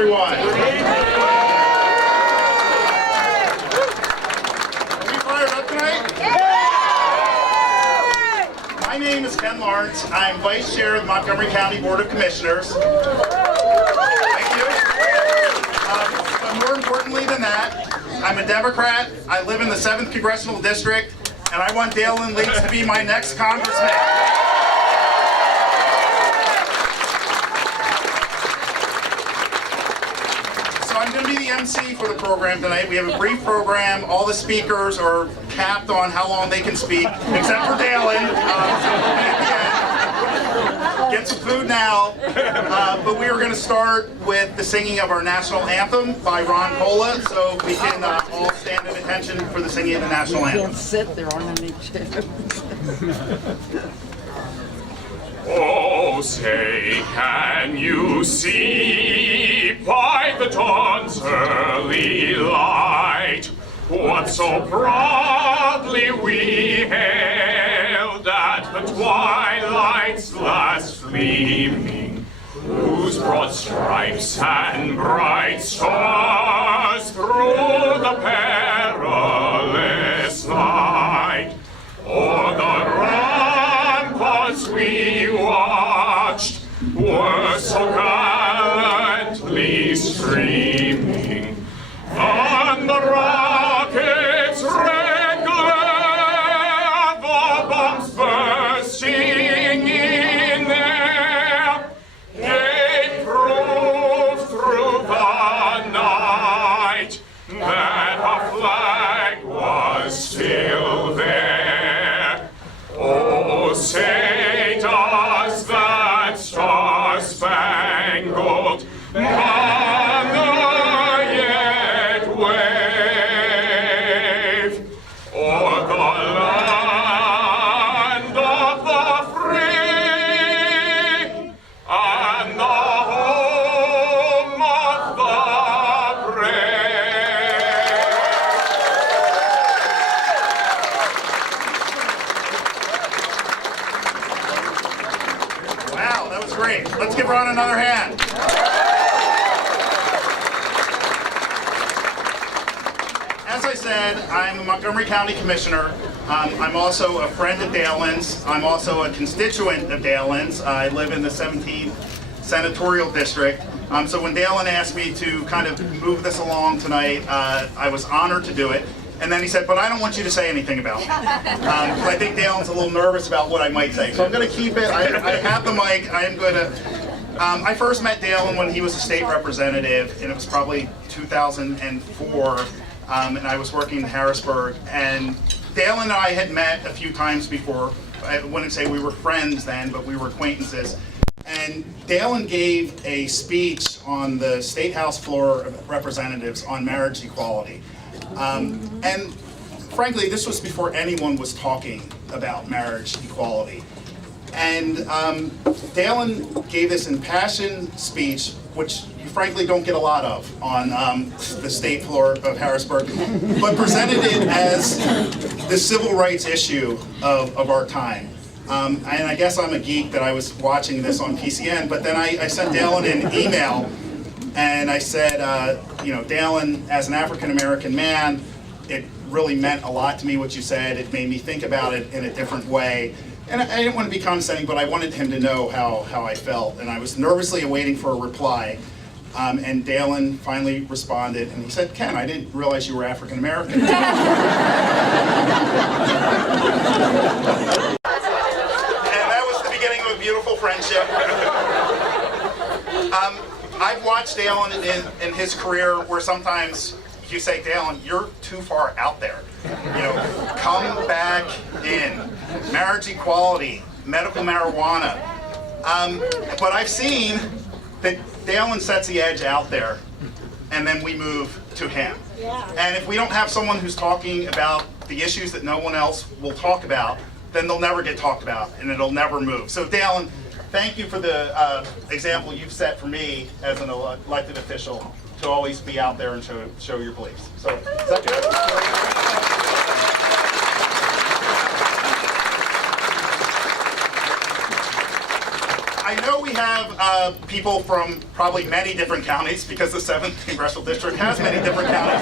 everyone. Are we fired up tonight? My name is Ken Lawrence. I'm Vice Chair of the Montgomery County Board of Commissioners. Thank you. But more importantly than that, I'm a Democrat. I live in the 7th Congressional District, and I want Daylin Leach to be my next congressman. I'm going to be the MC for the program tonight. We have a brief program. All the speakers are capped on how long they can speak, except for Daylin. Get some food now. But we are going to start with the singing of our national anthem by Ron Cola, so we can all stand at attention for the singing of the national anthem. Can't sit there on any chair. Oh, say, can you see by the dawn's early light what so proudly we hailed at the twilight's last gleaming, whose broad stripes and bright stars through the perilous night o'er the ramparts we watched were so gallantly streaming, and the rockets' red glare, the bombs bursting in air, gave proof through the night that our flag was still there. Oh, say does that star-spangled banner yet wave o'er the land of the free and the home of the brave? Wow, that was great. Let's give Ron another hand. As I said, I'm a Montgomery County Commissioner. I'm also a friend of Daylin's. I'm also a constituent of Daylin's. I live in the 17th Senatorial District. So when Daylin asked me to kind of move this along tonight, I was honored to do it. And then he said, but I don't want you to say anything about it. I think Daylin's a little nervous about what I might say. So I'm going to keep it. I have the mic. I am going to. I first met Daylin when he was a state representative, and it was probably 2004. And I was working in Harrisburg. And Daylin and I had met a few times before. I wouldn't say we were friends then, but we were acquaintances. And Daylin gave a speech on the State House floor of Representatives on marriage equality. And frankly, this was before anyone was talking about marriage equality. And Daylin gave this impassioned speech, which you frankly don't get a lot of on the state floor of Harrisburg, but presented it as the civil rights issue of our time. And I guess I'm a geek that I was watching this on PCN, but then I sent Daylin an email, and I said, you know, Daylin, as an African-American man, it really meant a lot to me what you said. It made me think about it in a different way. And I didn't want to be condescending, but I wanted him to know how I felt. And I was nervously awaiting for a reply. And Daylin finally responded, and he said, Ken, I didn't realize you were African-American. And that was the beginning of a beautiful friendship. I've watched Daylin in his career where sometimes you say, Daylin, you're too far out there. You know, come back in. Marriage equality, medical marijuana. But I've seen that Daylin sets the edge out there, and then we move to him. And if we don't have someone who's talking about the issues that no one else will talk about, then they'll never get talked about, and it'll never move. So Daylin, thank you for the example you've set for me as an elected official to always be out there and show your beliefs. So, is that good? I know we have people from probably many different counties, because the 7th Congressional District has many different counties.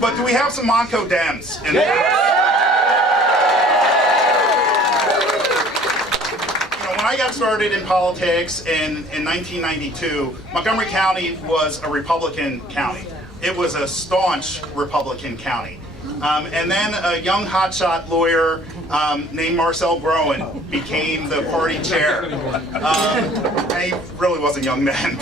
But do we have some Monco Dems in there? When I got started in politics in 1992, Montgomery County was a Republican county. It was a staunch Republican county. And then a young hotshot lawyer named Marcel Groen became the party chair. And he really wasn't young then.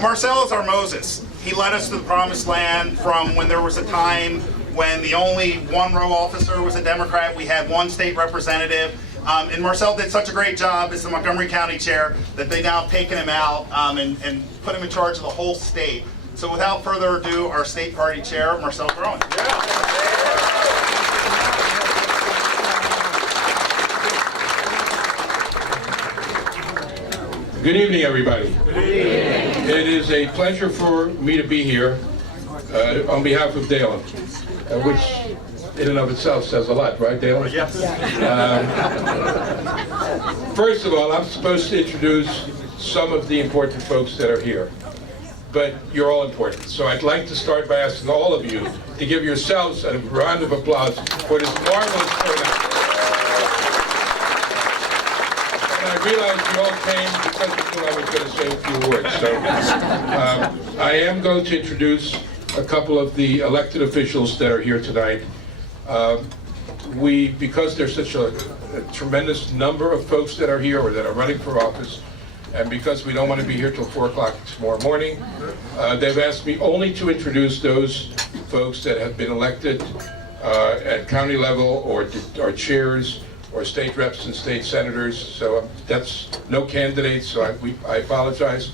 Marcel is our Moses. He led us to the promised land from when there was a time when the only one-row officer was a Democrat. We had one state representative. And Marcel did such a great job as the Montgomery County chair that they now have taken him out and put him in charge of the whole state. So without further ado, our state party chair, Marcel Groen. Good evening, everybody. Good evening. It is a pleasure for me to be here on behalf of Daylin, which in and of itself says a lot, right, Daylin? Yes. First of all, I'm supposed to introduce some of the important folks that are here, but you're all important. So I'd like to start by asking all of you to give yourselves a round of applause for this marvelous turnout. And I realize you all came because you knew I was going to say a few words. So I am going to introduce a couple of the elected officials that are here tonight. Because there's such a tremendous number of folks that are here or that are running for office, and because we don't want to be here till 4 o'clock tomorrow morning, they've asked me only to introduce those folks that have been elected at county level or chairs or state reps and state senators. So that's no candidates, so I apologize.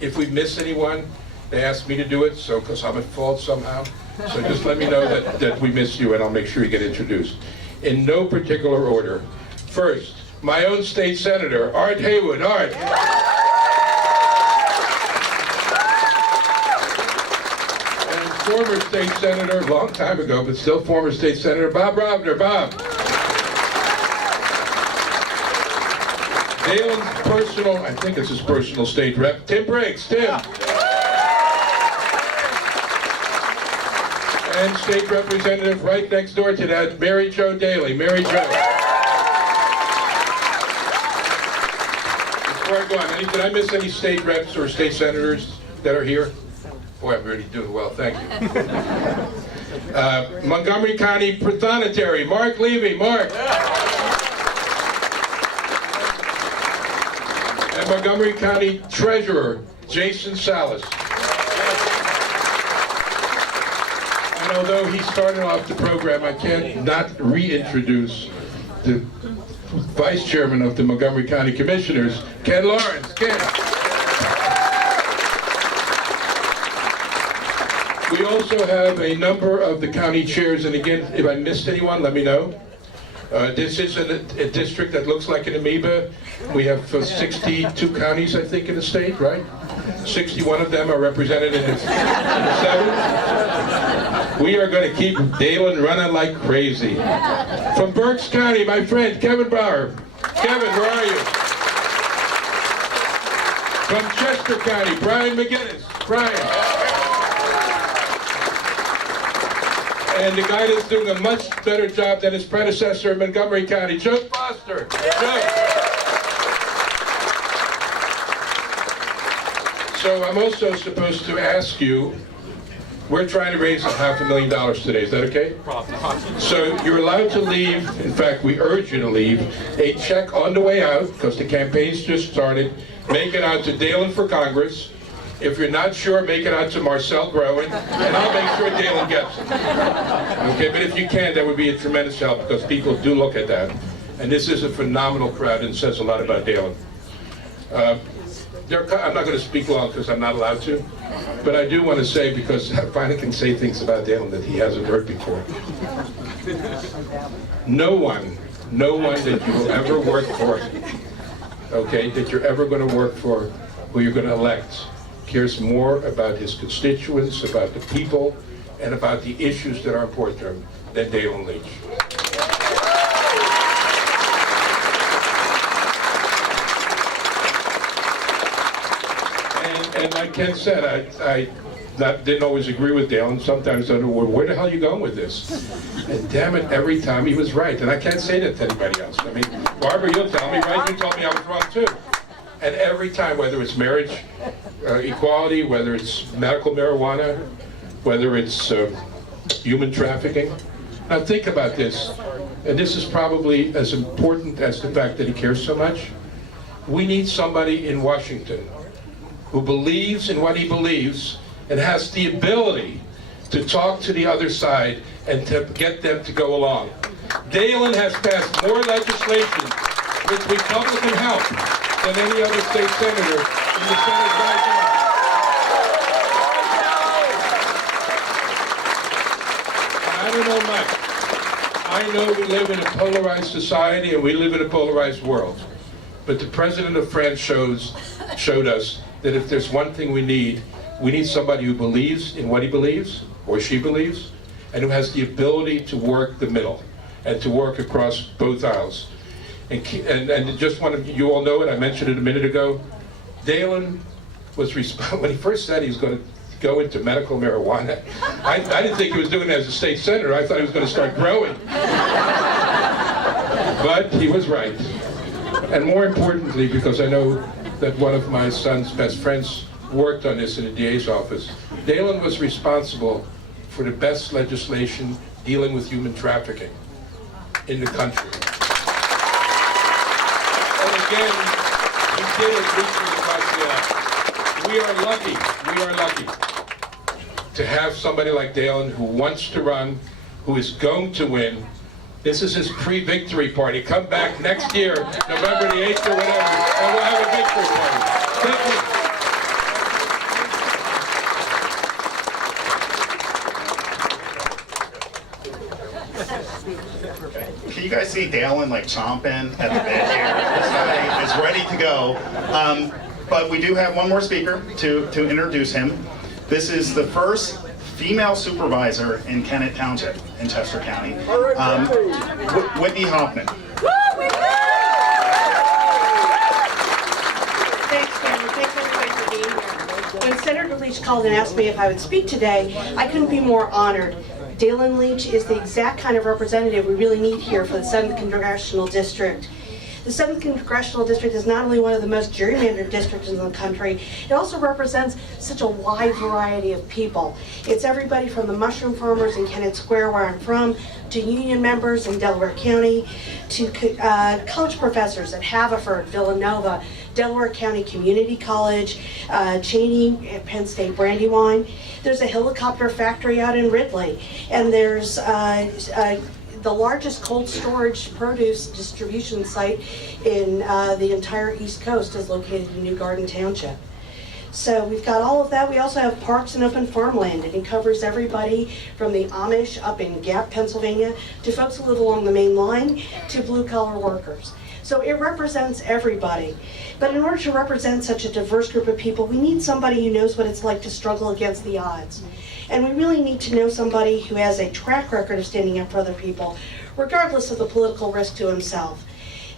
If we miss anyone, they asked me to do it, so because I'm at fault somehow. So just let me know that we miss you, and I'll make sure you get introduced. In no particular order. First, my own state senator, Art Haywood. Art. And former state senator, a long time ago, but still former state senator, Bob Radnor. Bob. Daylin's personal, I think it's his personal state rep, Tim Briggs. Tim. And state representative right next door to that, Mary Jo Daly. Mary Jo. Before I go on, did I miss any state reps or state senators that are here? Boy, I'm really doing well, thank you. Montgomery County Prothonotary, Mark Levy. Mark. And Montgomery County Treasurer, Jason Salas. And although he started off the program, I can't not reintroduce the Vice Chairman of the Montgomery County Commissioners, Ken Lawrence. Ken. We also have a number of the county chairs, and again, if I missed anyone, let me know. This is a district that looks like an amoeba. We have 62 counties, I think, in the state, right? 61 of them are represented in the 7th. We are going to keep Daylin running like crazy. From Berks County, my friend, Kevin Brower. Kevin, where are you? From Chester County, Brian McGinnis. Brian. And the guy that's doing a much better job than his predecessor in Montgomery County, Joe Foster. Joe. So I'm also supposed to ask you, we're trying to raise $500,000 today, is that okay? So you're allowed to leave, in fact we urge you to leave, a check on the way out, because the campaign's just started, make it out to Daylin for Congress. If you're not sure, make it out to Marcel Groen, and I'll make sure Daylin gets it. Okay, but if you can, that would be a tremendous help, because people do look at that. And this is a phenomenal crowd and says a lot about Daylin. I'm not going to speak long because I'm not allowed to, but I do want to say, because I finally can say things about Daylin that he hasn't heard before. No one that you will ever work for, okay, that you're ever going to work for, who you're going to elect, cares more about his constituents, about the people, and about the issues that are important to him than Daylin Leach. And like Ken said, I didn't always agree with Daylin. Sometimes I thought, well, where the hell are you going with this? And damn it, every time he was right. And I can't say that to anybody else. I mean, Barbara, you'll tell me, right? You told me I was wrong too. And every time, whether it's marriage equality, whether it's medical marijuana, whether it's human trafficking. Now think about this, and this is probably as important as the fact that he cares so much. We need somebody in Washington who believes in what he believes and has the ability to talk to the other side and to get them to go along. Daylin has passed more legislation with Republican help than any other state senator in the Senate right now. I don't know much. I know we live in a polarized society and we live in a polarized world. But the President of France showed us that if there's one thing we need somebody who believes in what he believes, or she believes, and who has the ability to work the middle, and to work across both aisles. And just you all know it, I mentioned it a minute ago, Daylin was when he first said he was going to go into medical marijuana, I didn't think he was doing it as a state senator. I thought he was going to start growing. But he was right. And more importantly, because I know that one of my son's best friends worked on this in the DA's office, Daylin was responsible for the best legislation dealing with human trafficking in the country. And again, he did it reaching across the aisle. We are lucky to have somebody like Daylin who wants to run, who is going to win. This is his pre-victory party. Come back next year, November the 8th or whatever, and we'll have a victory party. Thank you. Can you guys see Daylin like chomping at the bit here? This guy is ready to go. But we do have one more speaker to introduce him. This is the first female supervisor in Kennett Township in Chester County, Whitney Hoffman. Thanks, Cameron. Thanks, everybody, for being here. When Senator Leach called and asked me if I would speak today, I couldn't be more honored. Daylin Leach is the exact kind of representative we really need here for the 7th Congressional District. The 7th Congressional District is not only one of the most gerrymandered districts in the country, it also represents such a wide variety of people. It's everybody from the mushroom farmers in Kennett Square, where I'm from, to union members in Delaware County, to college professors at Haverford, Villanova, Delaware County Community College, Cheney, Penn State Brandywine. There's a helicopter factory out in Ridley, and there's the largest cold storage produce distribution site in the entire East Coast is located in New Garden Township. So we've got all of that. We also have parks and open farmland, and it covers everybody from the Amish up in Gap, Pennsylvania, to folks who live along the main line, to blue-collar workers. So it represents everybody. But in order to represent such a diverse group of people, we need somebody who knows what it's like to struggle against the odds. And we really need to know somebody who has a track record of standing up for other people, regardless of the political risk to himself.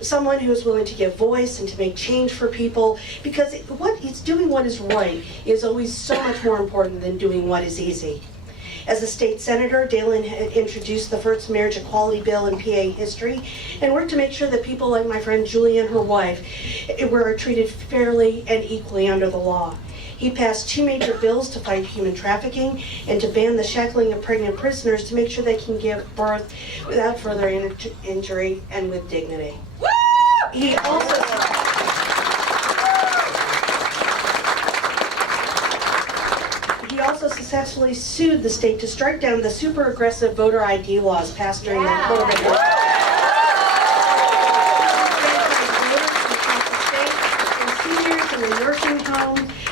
Someone who is willing to give voice and to make change for people, because doing what is right is always so much more important than doing what is easy. As a state senator, Daylin introduced the first marriage equality bill in PA history and worked to make sure that people like my friend Julie and her wife were treated fairly and equally under the law. He passed 2 major bills to fight human trafficking and to ban the shackling of pregnant prisoners to make sure they can give birth without further injury and with dignity. He also successfully sued the state to strike down the super aggressive voter ID laws passed during the COVID.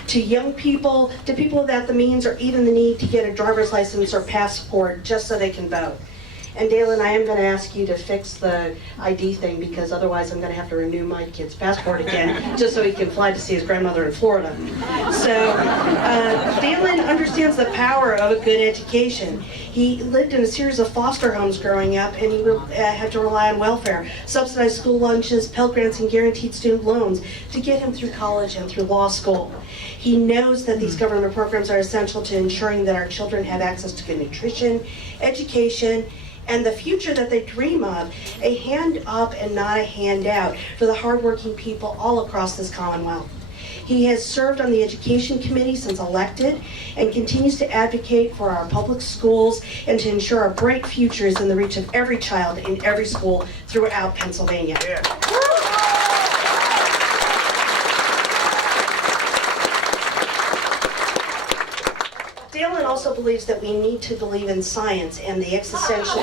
To young people, to people without the means or even the need to get a driver's license or passport just so they can vote. And Daylin, I am going to ask you to fix the ID thing because otherwise I'm going to have to renew my kid's passport again just so he can fly to see his grandmother in Florida. So Daylin understands the power of a good education. He lived in a series of foster homes growing up, and he had to rely on welfare, subsidized school lunches, Pell Grants, and guaranteed student loans to get him through college and through law school. He knows that these government programs are essential to ensuring that our children have access to good nutrition, education, and the future that they dream of, a hand up and not a handout for the hardworking people all across this Commonwealth. He has served on the Education Committee since elected and continues to advocate for our public schools and to ensure a bright future is in the reach of every child in every school throughout Pennsylvania. Yeah. Daylin also believes that we need to believe in science and the existential.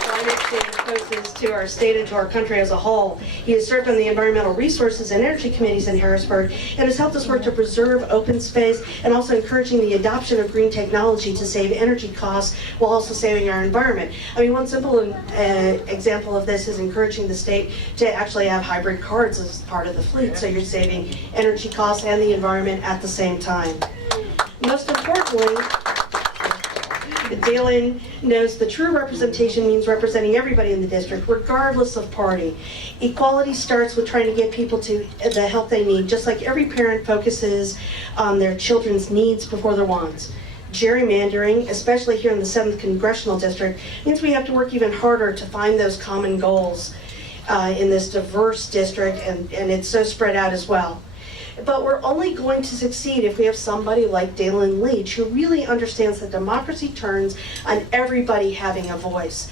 Climate change poses to our state and to our country as a whole. He has served on the Environmental Resources and Energy Committees in Harrisburg and has helped us work to preserve open space and also encouraging the adoption of green technology to save energy costs while also saving our environment. I mean, one simple example of this is encouraging the state to actually have hybrid cars as part of the fleet, so you're saving energy costs and the environment at the same time. Most importantly, Daylin knows the true representation means representing everybody in the district, regardless of party. Equality starts with trying to get people to the help they need, just like every parent focuses on their children's needs before their wants. Gerrymandering, especially here in the 7th Congressional District, means we have to work even harder to find those common goals in this diverse district, and it's so spread out as well. But we're only going to succeed if we have somebody like Daylin Leach, who really understands that democracy turns on everybody having a voice.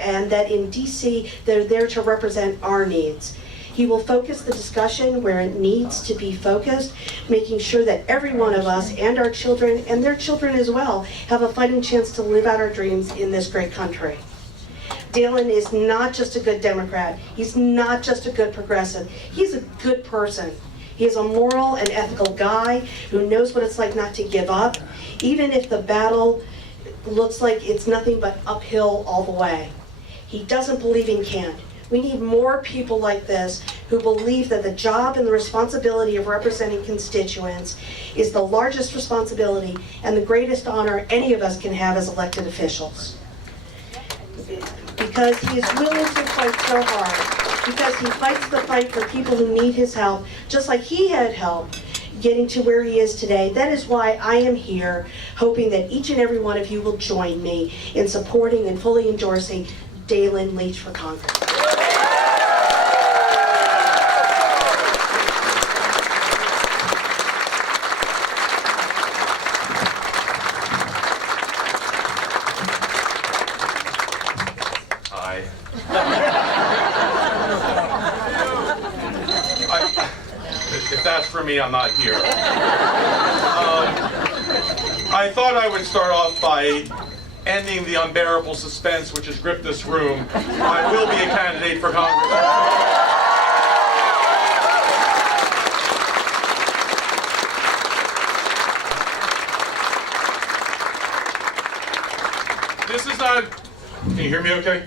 And that in DC, they're there to represent our needs. He will focus the discussion where it needs to be focused, making sure that every one of us and our children, and their children as well, have a fighting chance to live out our dreams in this great country. Daylin is not just a good Democrat. He's not just a good progressive. He's a good person. He is a moral and ethical guy who knows what it's like not to give up, even if the battle looks like it's nothing but uphill all the way. He doesn't believe in can't. We need more people like this who believe that the job and the responsibility of representing constituents is the largest responsibility and the greatest honor any of us can have as elected officials. Because he is willing to fight so hard, because he fights the fight for people who need his help, just like he had help getting to where he is today. That is why I am here, hoping that each and every one of you will join me in supporting and fully endorsing Daylin Leach for Congress. If that's for me, I'm not here. I thought I would start off by ending the unbearable suspense which has gripped this room. I will be a candidate for Congress. This is not, can you hear me okay?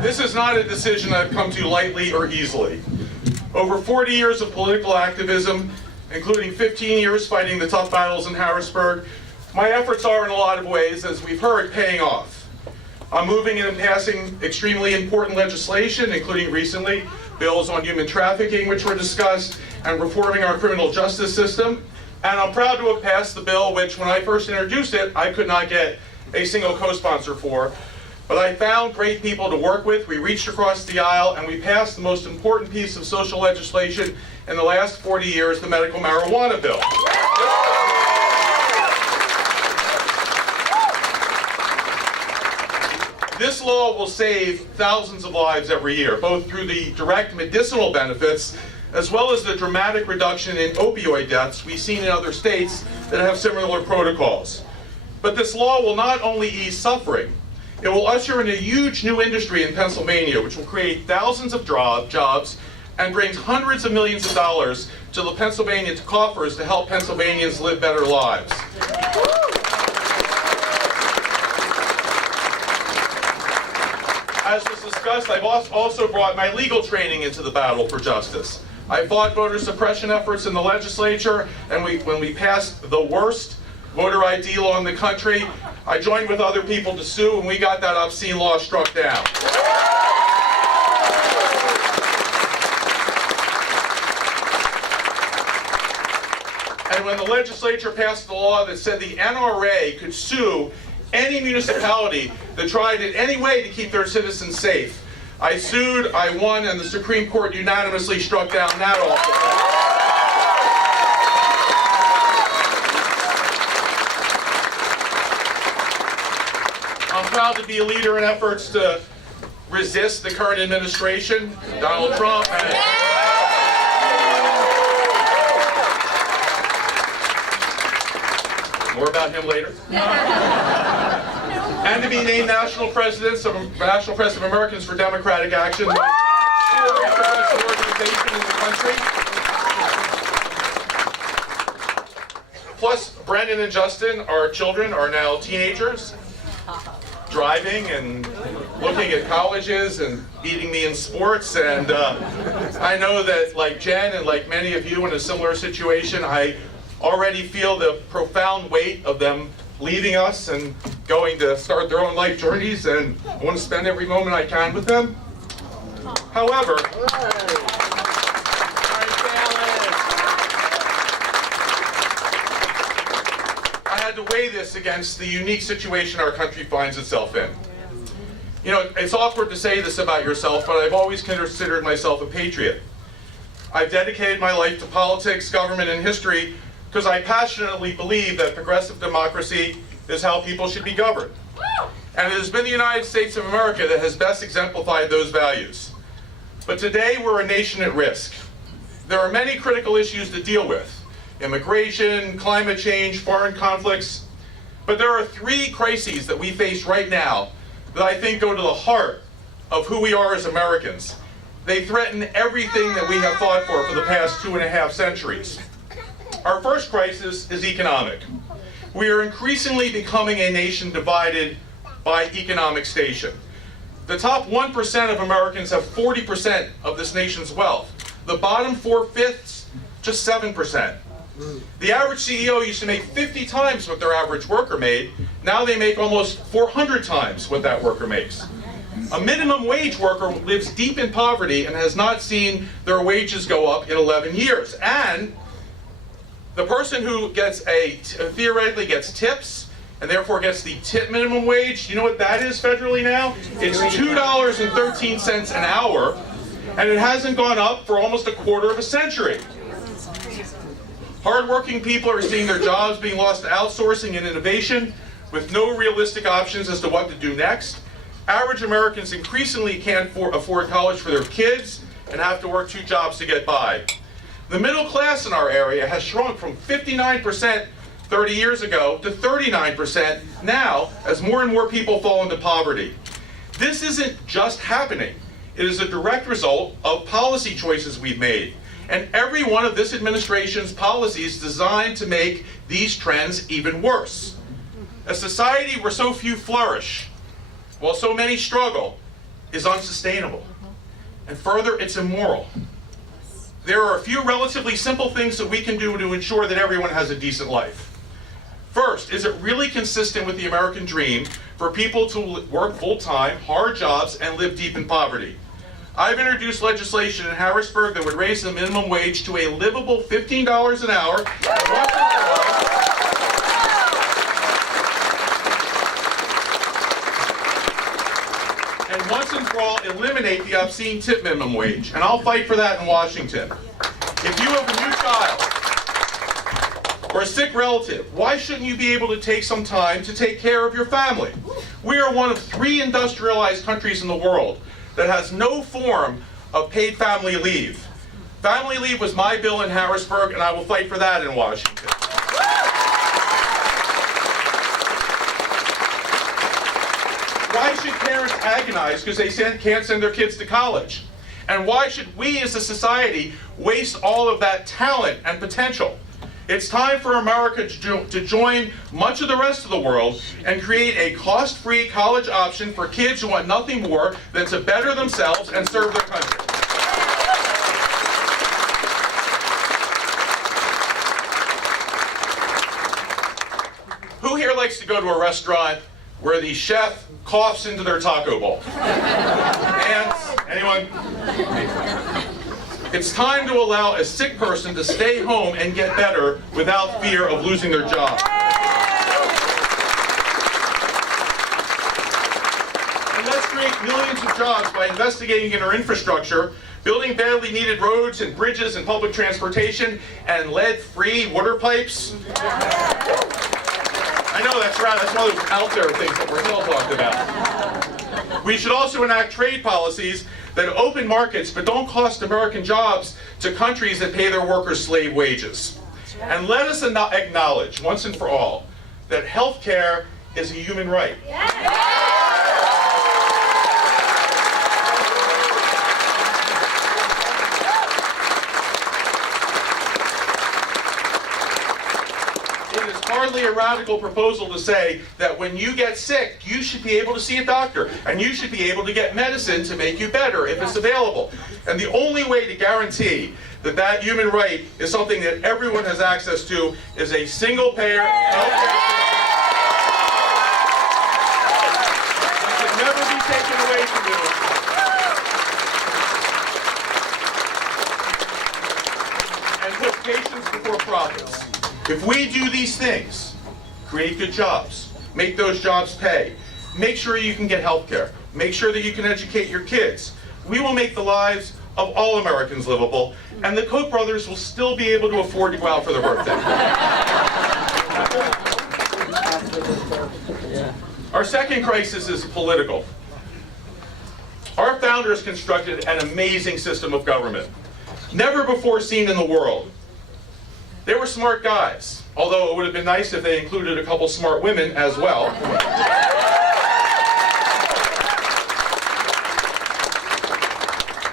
This is not a decision I've come to lightly or easily. Over 40 years of political activism, including 15 years fighting the tough battles in Harrisburg, my efforts are in a lot of ways, as we've heard, paying off. I'm moving and passing extremely important legislation, including recently bills on human trafficking, which were discussed, and reforming our criminal justice system. And I'm proud to have passed the bill, which when I first introduced it, I could not get a single co-sponsor for. But I found great people to work with. We reached across the aisle and we passed the most important piece of social legislation in the last 40 years, the medical marijuana bill. This law will save thousands of lives every year, both through the direct medicinal benefits as well as the dramatic reduction in opioid deaths we've seen in other states that have similar protocols. But this law will not only ease suffering, it will usher in a huge new industry in Pennsylvania, which will create thousands of jobs, and brings hundreds of millions of dollars to the Pennsylvania coffers to help Pennsylvanians live better lives. As was discussed, I've also brought my legal training into the battle for justice. I fought voter suppression efforts in the legislature, and when we passed the worst voter ID law in the country, I joined with other people to sue, and we got that obscene law struck down. And when the legislature passed the law that said the NRA could sue any municipality that tried in any way to keep their citizens safe, I sued, I won, and the Supreme Court unanimously struck down that awful law. I'm proud to be a leader in efforts to resist the current administration, Donald Trump, and more about him later. And to be named National President of Americans for Democratic Action, the progressive organization in the country. Plus, Brandon and Justin, our children, are now teenagers, driving and looking at colleges and beating me in sports. And I know that, like Jen and like many of you in a similar situation, I already feel the profound weight of them leaving us and going to start their own life journeys, and I want to spend every moment I can with them. However, I had to weigh this against the unique situation our country finds itself in. You know, it's awkward to say this about yourself, but I've always considered myself a patriot. I've dedicated my life to politics, government, and history because I passionately believe that progressive democracy is how people should be governed. And it has been the United States of America that has best exemplified those values. But today we're a nation at risk. There are many critical issues to deal with: immigration, climate change, foreign conflicts. But there are three crises that we face right now that I think go to the heart of who we are as Americans. They threaten everything that we have fought for the past 2.5 centuries. Our first crisis is economic. We are increasingly becoming a nation divided by economic station. The top 1% of Americans have 40% of this nation's wealth. The bottom 4/5, just 7%. The average CEO used to make 50 times what their average worker made. Now they make almost 400 times what that worker makes. A minimum wage worker lives deep in poverty and has not seen their wages go up in 11 years. And the person who theoretically gets tips and therefore gets the tip minimum wage, you know what that is federally now? It's $2.13 an hour, and it hasn't gone up for almost a quarter of a century. Hardworking people are seeing their jobs being lost to outsourcing and innovation with no realistic options as to what to do next. Average Americans increasingly can't afford college for their kids and have to work 2 jobs to get by. The middle class in our area has shrunk from 59% 30 years ago to 39% now as more and more people fall into poverty. This isn't just happening. It is a direct result of policy choices we've made. And every one of this administration's policies designed to make these trends even worse. A society where so few flourish, while so many struggle, is unsustainable. And further, it's immoral. There are a few relatively simple things that we can do to ensure that everyone has a decent life. First, is it really consistent with the American dream for people to work full-time, hard jobs, and live deep in poverty? I've introduced legislation in Harrisburg that would raise the minimum wage to a livable $15 an hour. And once and for all, eliminate the obscene tip minimum wage. And I'll fight for that in Washington. If you have a new child or a sick relative, why shouldn't you be able to take some time to take care of your family? We are one of 3 industrialized countries in the world that has no form of paid family leave. Family leave was my bill in Harrisburg, and I will fight for that in Washington. Why should parents agonize because they can't send their kids to college? And why should we as a society waste all of that talent and potential? It's time for America to join much of the rest of the world and create a cost-free college option for kids who want nothing more than to better themselves and serve their country. Who here likes to go to a restaurant where the chef coughs into their taco bowl? Hands? Anyone? It's time to allow a sick person to stay home and get better without fear of losing their job. And let's create millions of jobs by investigating in our infrastructure, building badly needed roads and bridges and public transportation, and lead-free water pipes. I know that's right, that's one of those out there things that we're still talking about. We should also enact trade policies that open markets but don't cost American jobs to countries that pay their workers slave wages. And let us acknowledge, once and for all, that health care is a human right. Hardly a radical proposal to say that when you get sick, you should be able to see a doctor, and you should be able to get medicine to make you better if it's available. And the only way to guarantee that that human right is something that everyone has access to is a single-payer health care that can never be taken away from you. And put patients before profits. If we do these things, create good jobs, make those jobs pay, make sure you can get health care, make sure that you can educate your kids, we will make the lives of all Americans livable, and the Koch brothers will still be able to afford to go out for their birthday. Our second crisis is political. Our founders constructed an amazing system of government, never before seen in the world. They were smart guys, although it would have been nice if they included a couple smart women as well.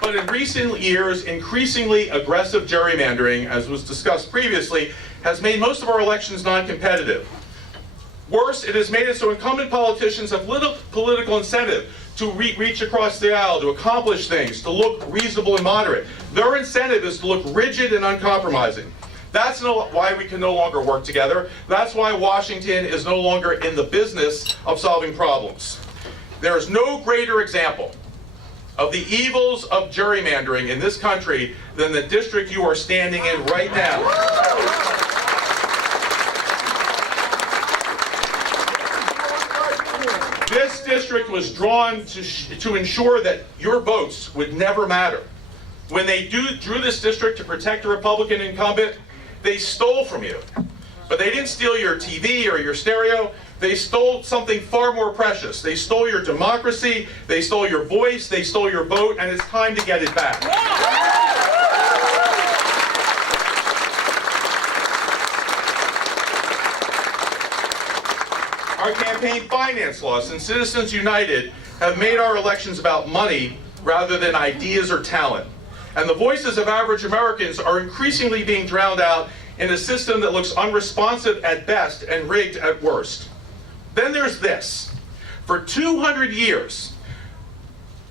But in recent years, increasingly aggressive gerrymandering, as was discussed previously, has made most of our elections non-competitive. Worse, it has made it so incumbent politicians have little political incentive to reach across the aisle, to accomplish things, to look reasonable and moderate. Their incentive is to look rigid and uncompromising. That's why we can no longer work together. That's why Washington is no longer in the business of solving problems. There is no greater example of the evils of gerrymandering in this country than the district you are standing in right now. This district was drawn to ensure that your votes would never matter. When they drew this district to protect a Republican incumbent, they stole from you. But they didn't steal your TV or your stereo. They stole something far more precious. They stole your democracy, they stole your voice, they stole your vote, and it's time to get it back. Our campaign finance laws and Citizens United have made our elections about money rather than ideas or talent. And the voices of average Americans are increasingly being drowned out in a system that looks unresponsive at best and rigged at worst. Then there's this. For 200 years,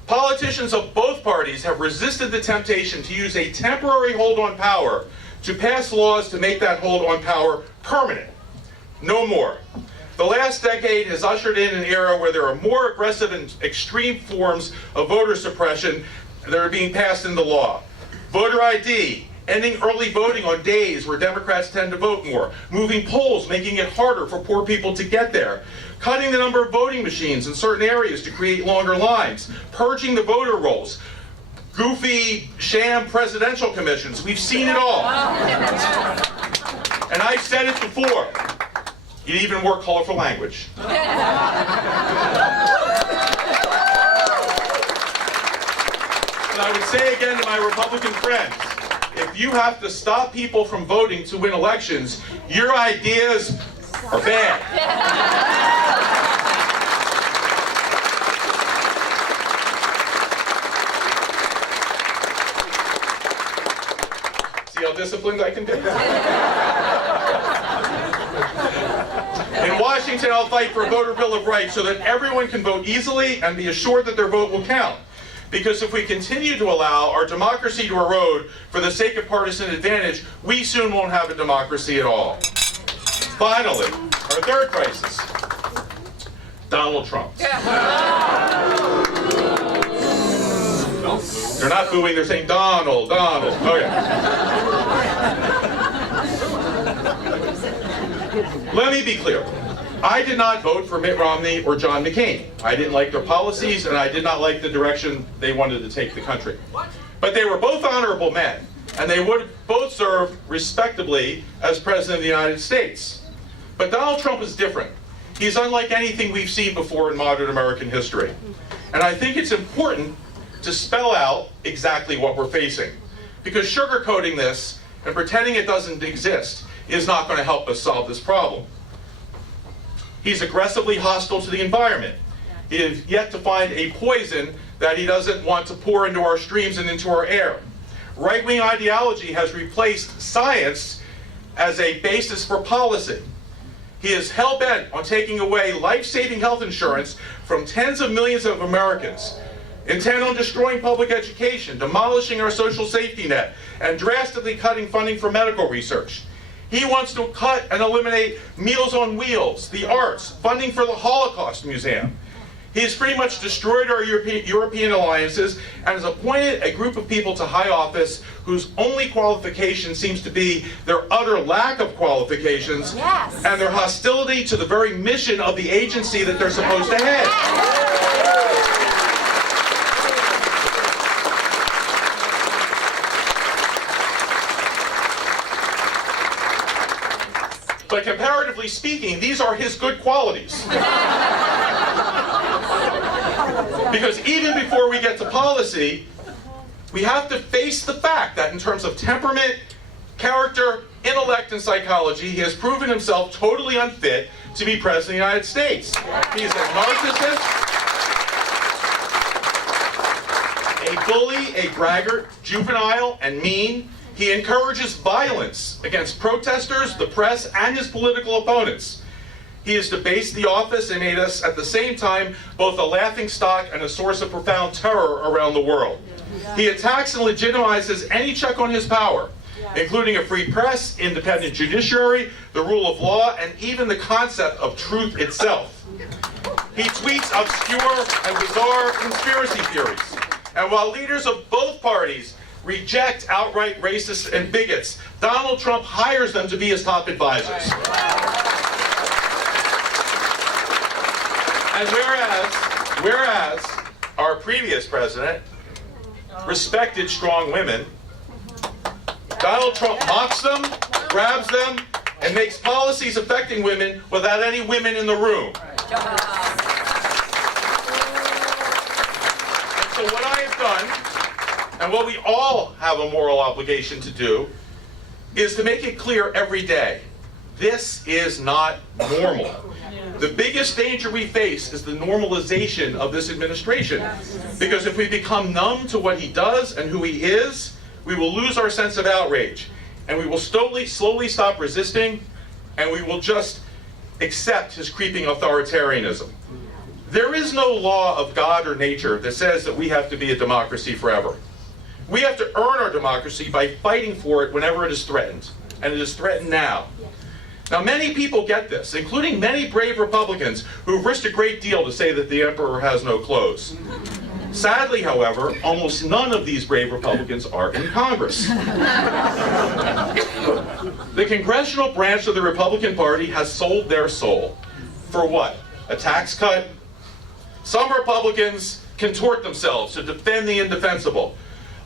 politicians of both parties have resisted the temptation to use a temporary hold on power to pass laws to make that hold on power permanent. No more. The last decade has ushered in an era where there are more aggressive and extreme forms of voter suppression that are being passed into law. Voter ID, ending early voting on days where Democrats tend to vote more, moving polls, making it harder for poor people to get there, cutting the number of voting machines in certain areas to create longer lines, purging the voter rolls, goofy sham presidential commissions. We've seen it all. And I've said it before. You need even more colorful language. And I would say again to my Republican friends, if you have to stop people from voting to win elections, your ideas are bad. disciplined I can be. In Washington, I'll fight for a voter bill of rights so that everyone can vote easily and be assured that their vote will count. Because if we continue to allow our democracy to erode for the sake of partisan advantage, we soon won't have a democracy at all. Finally, our third crisis, Donald Trump. They're not booing, they're saying Donald, Donald. Oh yeah. Let me be clear. I did not vote for Mitt Romney or John McCain. I didn't like their policies, and I did not like the direction they wanted to take the country. But they were both honorable men, and they would both serve respectably as President of the United States. But Donald Trump is different. He's unlike anything we've seen before in modern American history. And I think it's important to spell out exactly what we're facing. Because sugarcoating this and pretending it doesn't exist is not going to help us solve this problem. He's aggressively hostile to the environment. He has yet to find a poison that he doesn't want to pour into our streams and into our air. Right-wing ideology has replaced science as a basis for policy. He is hell-bent on taking away life-saving health insurance from tens of millions of Americans, intent on destroying public education, demolishing our social safety net, and drastically cutting funding for medical research. He wants to cut and eliminate Meals on Wheels, the arts, funding for the Holocaust Museum. He has pretty much destroyed our European alliances and has appointed a group of people to high office whose only qualification seems to be their utter lack of qualifications and their hostility to the very mission of the agency that they're supposed to head. But comparatively speaking, these are his good qualities. Because even before we get to policy, we have to face the fact that in terms of temperament, character, intellect, and psychology, he has proven himself totally unfit to be President of the United States. He is a narcissist, a bully, a braggart, juvenile, and mean. He encourages violence against protesters, the press, and his political opponents. He has debased the office and made us, at the same time, both a laughingstock and a source of profound terror around the world. He attacks and legitimizes any check on his power, including a free press, independent judiciary, the rule of law, and even the concept of truth itself. He tweets obscure and bizarre conspiracy theories. And while leaders of both parties reject outright racists and bigots, Donald Trump hires them to be his top advisors. And whereas our previous president respected strong women, Donald Trump mocks them, grabs them, and makes policies affecting women without any women in the room. And so what I have done, and what we all have a moral obligation to do, is to make it clear every day, this is not normal. The biggest danger we face is the normalization of this administration. Because if we become numb to what he does and who he is, we will lose our sense of outrage. And we will slowly stop resisting, and we will just accept his creeping authoritarianism. There is no law of God or nature that says that we have to be a democracy forever. We have to earn our democracy by fighting for it whenever it is threatened. And it is threatened now. Now, many people get this, including many brave Republicans who've risked a great deal to say that the emperor has no clothes. Sadly, however, almost none of these brave Republicans are in Congress. The Congressional branch of the Republican Party has sold their soul. For what? A tax cut? Some Republicans contort themselves to defend the indefensible.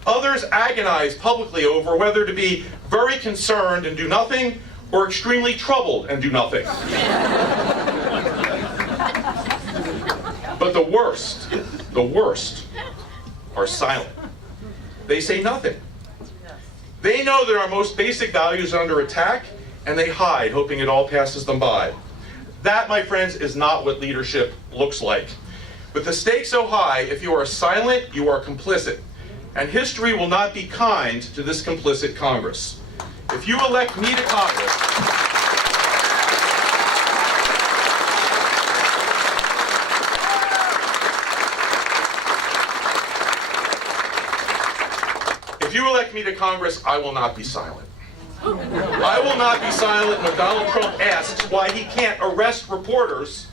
Others agonize publicly over whether to be very concerned and do nothing, or extremely troubled and do nothing. But the worst are silent. They say nothing. They know that our most basic values are under attack, and they hide, hoping it all passes them by. That, my friends, is not what leadership looks like. With the stakes so high, if you are silent, you are complicit. And history will not be kind to this complicit Congress. if you elect me to Congress, I will not be silent. I will not be silent when Donald Trump asks why he can't arrest reporters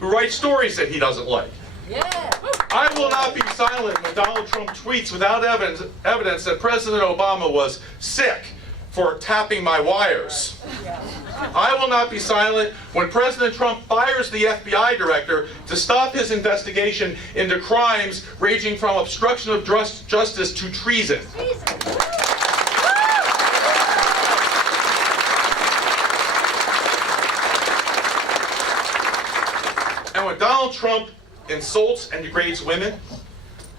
who write stories that he doesn't like. I will not be silent when Donald Trump tweets without evidence that President Obama was sick for tapping my wires. I will not be silent when President Trump fires the FBI director to stop his investigation into crimes ranging from obstruction of justice to treason. And when Donald Trump insults and degrades women,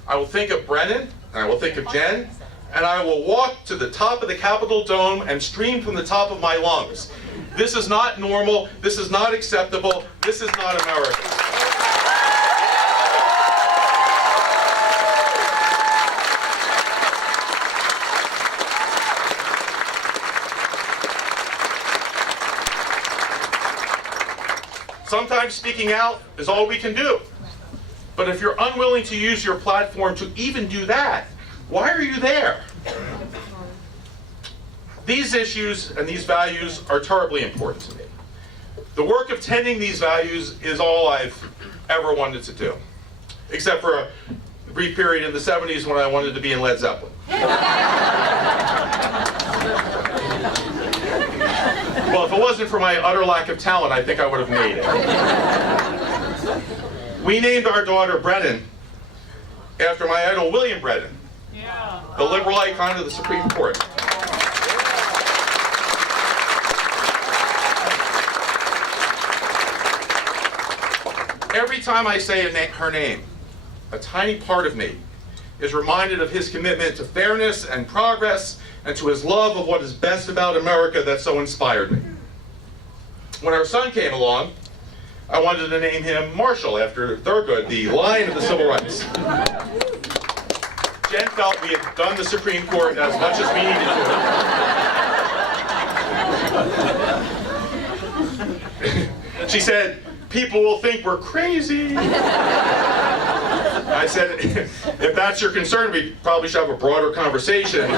I will think of Brennan, and I will think of Jen, and I will walk to the top of the Capitol dome and scream from the top of my lungs. This is not normal, this is not acceptable, this is not America. Sometimes speaking out is all we can do. But if you're unwilling to use your platform to even do that, why are you there? These issues and these values are terribly important to me. The work of tending these values is all I've ever wanted to do, except for a brief period in the 70s when I wanted to be in Led Zeppelin. Well, if it wasn't for my utter lack of talent, I think I would have made it. We named our daughter Brennan after my idol William Brennan, the liberal icon of the Supreme Court. Every time I say her name, a tiny part of me is reminded of his commitment to fairness and progress and to his love of what is best about America that so inspired me. When our son came along, I wanted to name him Marshall after Thurgood, the lion of the civil rights. Jen felt we had done the Supreme Court as much as we needed to. She said, "People will think we're crazy." I said, "If that's your concern, we probably should have a broader conversation."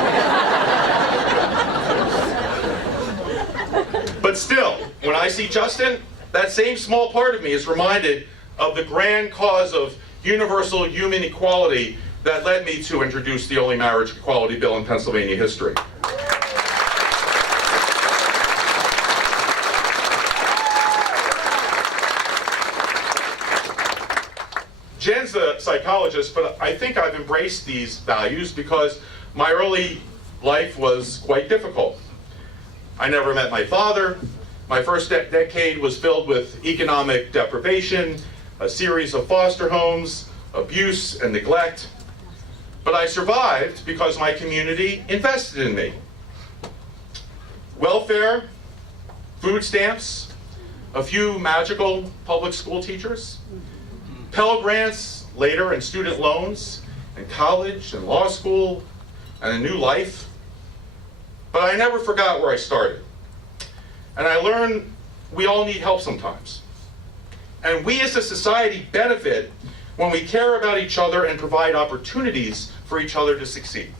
But still, when I see Justin, that same small part of me is reminded of the grand cause of universal human equality that led me to introduce the only marriage equality bill in Pennsylvania history. Jen's a psychologist, but I think I've embraced these values because my early life was quite difficult. I never met my father. My first decade was filled with economic deprivation, a series of foster homes, abuse and neglect. But I survived because my community invested in me. Welfare, food stamps, a few magical public school teachers, Pell Grants later, and student loans, and college and law school, and a new life. But I never forgot where I started. And I learned we all need help sometimes. And we as a society benefit when we care about each other and provide opportunities for each other to succeed.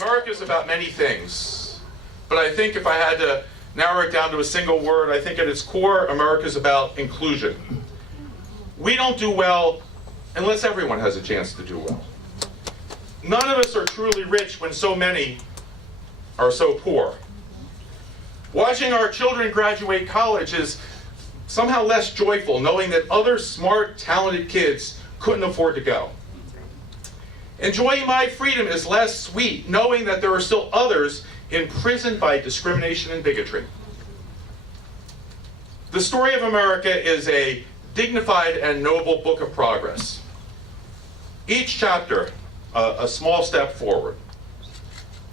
America is about many things, but I think if I had to narrow it down to a single word, I think at its core, America is about inclusion. We don't do well unless everyone has a chance to do well. None of us are truly rich when so many are so poor. Watching our children graduate college is somehow less joyful knowing that other smart, talented kids couldn't afford to go. Enjoying my freedom is less sweet knowing that there are still others imprisoned by discrimination and bigotry. The story of America is a dignified and noble book of progress. Each chapter, a small step forward.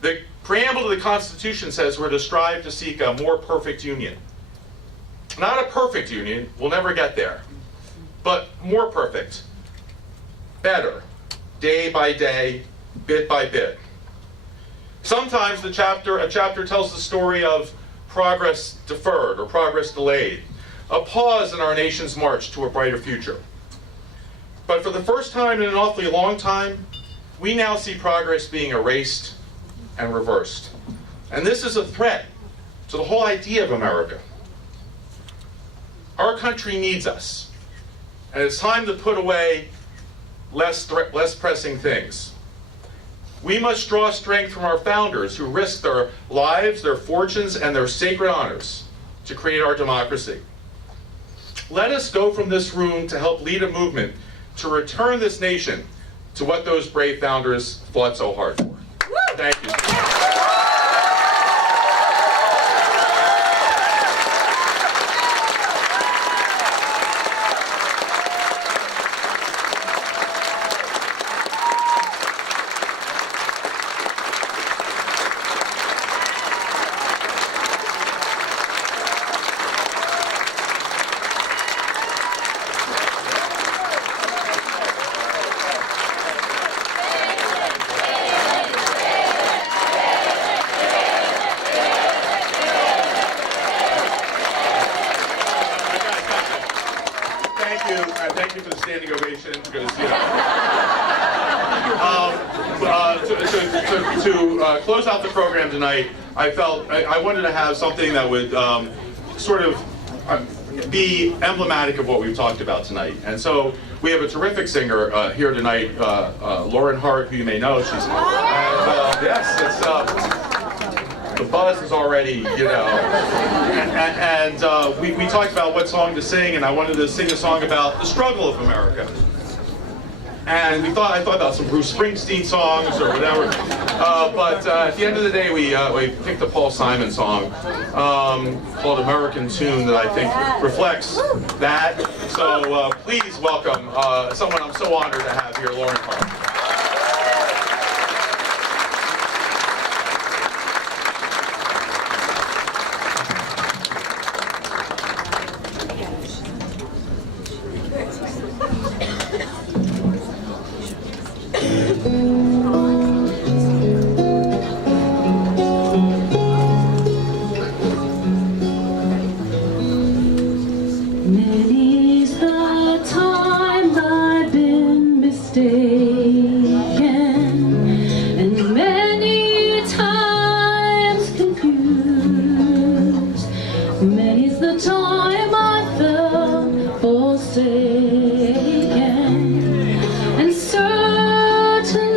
The preamble to the Constitution says we're to strive to seek a more perfect union. Not a perfect union, we'll never get there. but more perfect, better, day by day, bit by bit. Sometimes a chapter tells the story of progress deferred or progress delayed, a pause in our nation's march to a brighter future. But for the first time in an awfully long time, we now see progress being erased and reversed. And this is a threat to the whole idea of America. Our country needs us, and it's time to put away less pressing things. We must draw strength from our founders who risked their lives, their fortunes, and their sacred honors to create our democracy. Let us go from this room to help lead a movement to return this nation to what those brave founders fought so hard for. Thank you. Thank you for the standing ovation, because, you know. To close out the program tonight, I felt I wanted to have something that would sort of be emblematic of what we've talked about tonight. And so we have a terrific singer here tonight, Lauren Hart, who you may know. She's yes, it's the buzz is already, you know. And we talked about what song to sing, and I wanted to sing a song about the struggle of America. And I thought about some Bruce Springsteen songs or whatever. But at the end of the day, we picked a Paul Simon song called American Tune that I think reflects that. So please welcome someone I'm so honored to have here, Lauren Hart. Many's the time I've been mistaken, and many times confused. Many's the time I felt forsaken, and certainly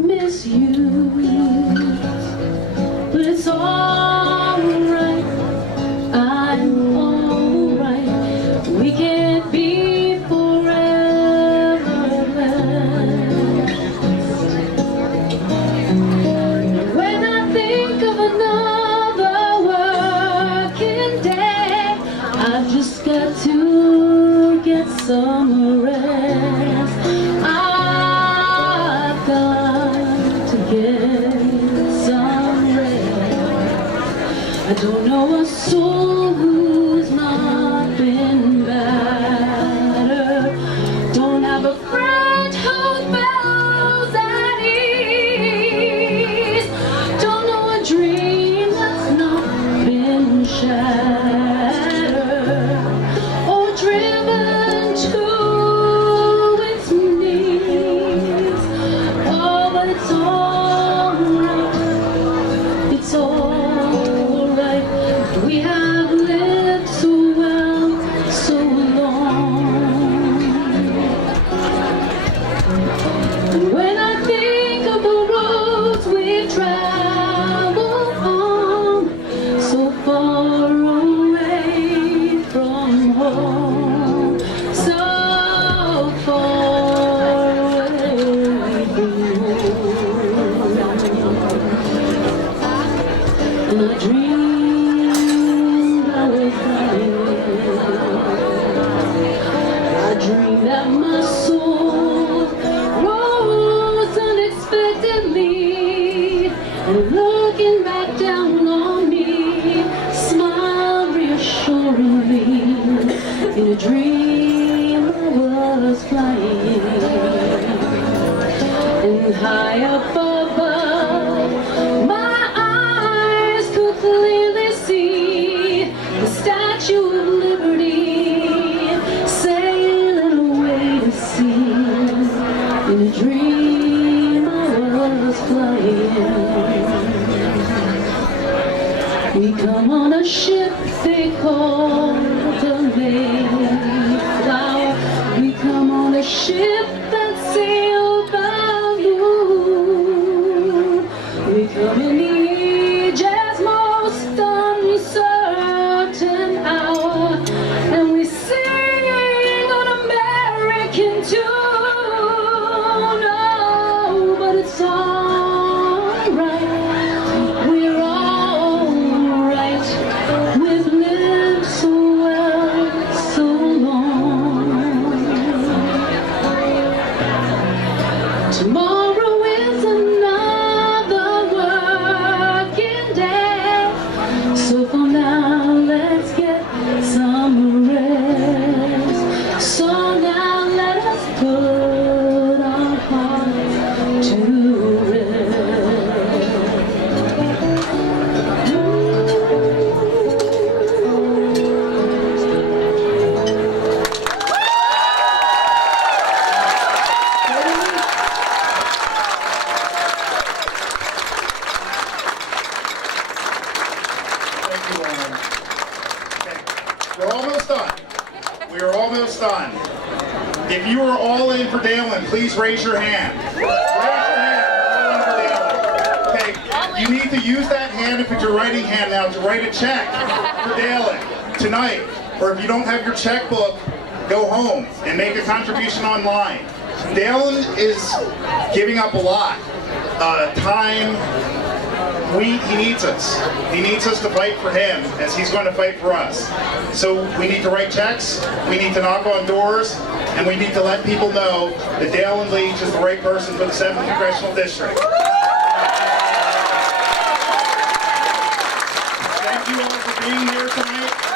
misused. But it's all right, I'm alright. We can't be forever blessed. When I think of another working day, I've just got to get some rest. I've got to get some rest. I don't know a soul who's not been battered. Don't have a friend whose bell's at ease. Don't know a dream that's not been shattered or driven to its knees. Oh, but it's alright. It's alright. We have lived high up above. My eyes could clearly see the Statue of Liberty sailing away to sea. In a dream I was flying. We come on a ship they call the Mayflower. We come on a ship that sailed by moon. We come in Egypt's most uncertain hour, and we sing an American tune. Oh, but it's alright. We're alright. We've lived so well, so long. Tomorrow is another working day. So for now, let's get some rest. So now let us put our hearts to Thank you, Lauren. Okay, we're almost done. We are almost done. If you are all in for Daylin, please raise your hand. Raise your hand. We're all in for Daylin. Okay, you need to use that hand and put your writing hand now to write a check for Daylin tonight. Or if you don't have your checkbook, go home and make a contribution online. Daylin is giving up a lot. Time. He needs us. He needs us to fight for him as he's going to fight for us. So we need to write checks, we need to knock on doors, and we need to let people know that Daylin Leach is the right person for the 7th Congressional District. Thank you all for being here tonight.